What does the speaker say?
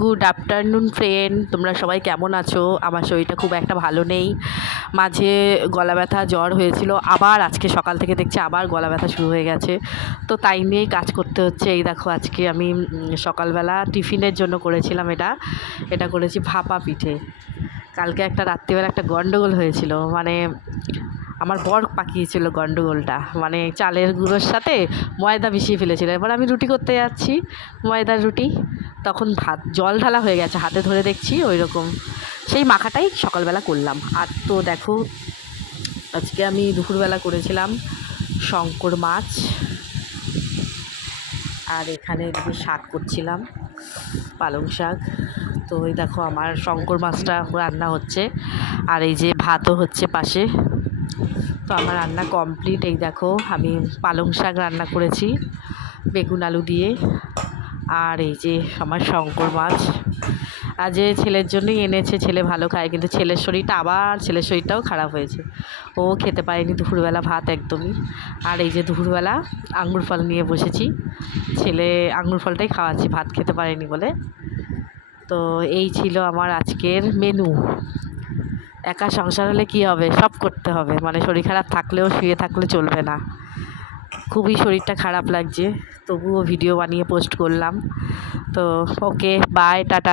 Good afternoon friend, তোমরা সবাই কেমন আছো? আমার শরীরটা খুব একটা ভালো নেই। মাঝে গলা ব্যথা জ্বর হয়েছিল, আবার আজকে সকাল থেকে দেখছি আবার গলা ব্যথা শুরু হয়ে গেছে। তো তাই নিয়েই কাজ করতে হচ্ছে। এই দেখো আজকে আমি সকালবেলা টিফিনের জন্য করেছিলাম এটা করেছি ভাপা পিঠে। কালকে একটা রাত্রিবেলা একটা গন্ডগোল হয়েছিল, মানে আমার বর পাকিয়েছিল গন্ডগোলটা, মানে চালের গুঁড়োর সাথে ময়দা মিশিয়ে ফেলেছিল। এবার আমি রুটি করতে যাচ্ছি, ময়দার রুটি, তখন ভাত জল ঢালা হয়ে গেছে, হাতে ধরে দেখছি ওই রকম সেই মাখাটাই সকালবেলা করলাম। আর তো দেখো আজকে আমি দুপুরবেলা করেছিলাম শঙ্কর মাছ, আর এখানে এদিকে শাক করছিলাম, পালং শাক। তো এই দেখো আমার শঙ্কর মাছটা রান্না হচ্ছে, আর এই যে ভাতও হচ্ছে পাশে। তো আমার রান্না কমপ্লিট। এই দেখো আমি পালং শাক রান্না করেছি বেগুন আলু দিয়ে, আর এই যে আমার শঙ্কর মাছ আজ ছেলের জন্যই এনেছে। ছেলে ভালো খায়, কিন্তু ছেলের শরীরটাও খারাপ হয়েছে, ও খেতে পারেনি দুপুরবেলা ভাত একদমই। আর এই যে দুপুরবেলা আঙ্গুর ফল নিয়ে বসেছি, ছেলে আঙ্গুর ফলটাই খাওয়াচ্ছি, ভাত খেতে পারেনি বলে। তো এই ছিল আমার আজকের মেনু। একা সংসার হলে কী হবে, সব করতে হবে, মানে শরীর খারাপ থাকলেও শুয়ে থাকলে চলবে না। খুবই শরীরটা খারাপ লাগছে, তবুও ভিডিও বানিয়ে পোস্ট করলাম। তো ওকে, বাই, টাটা।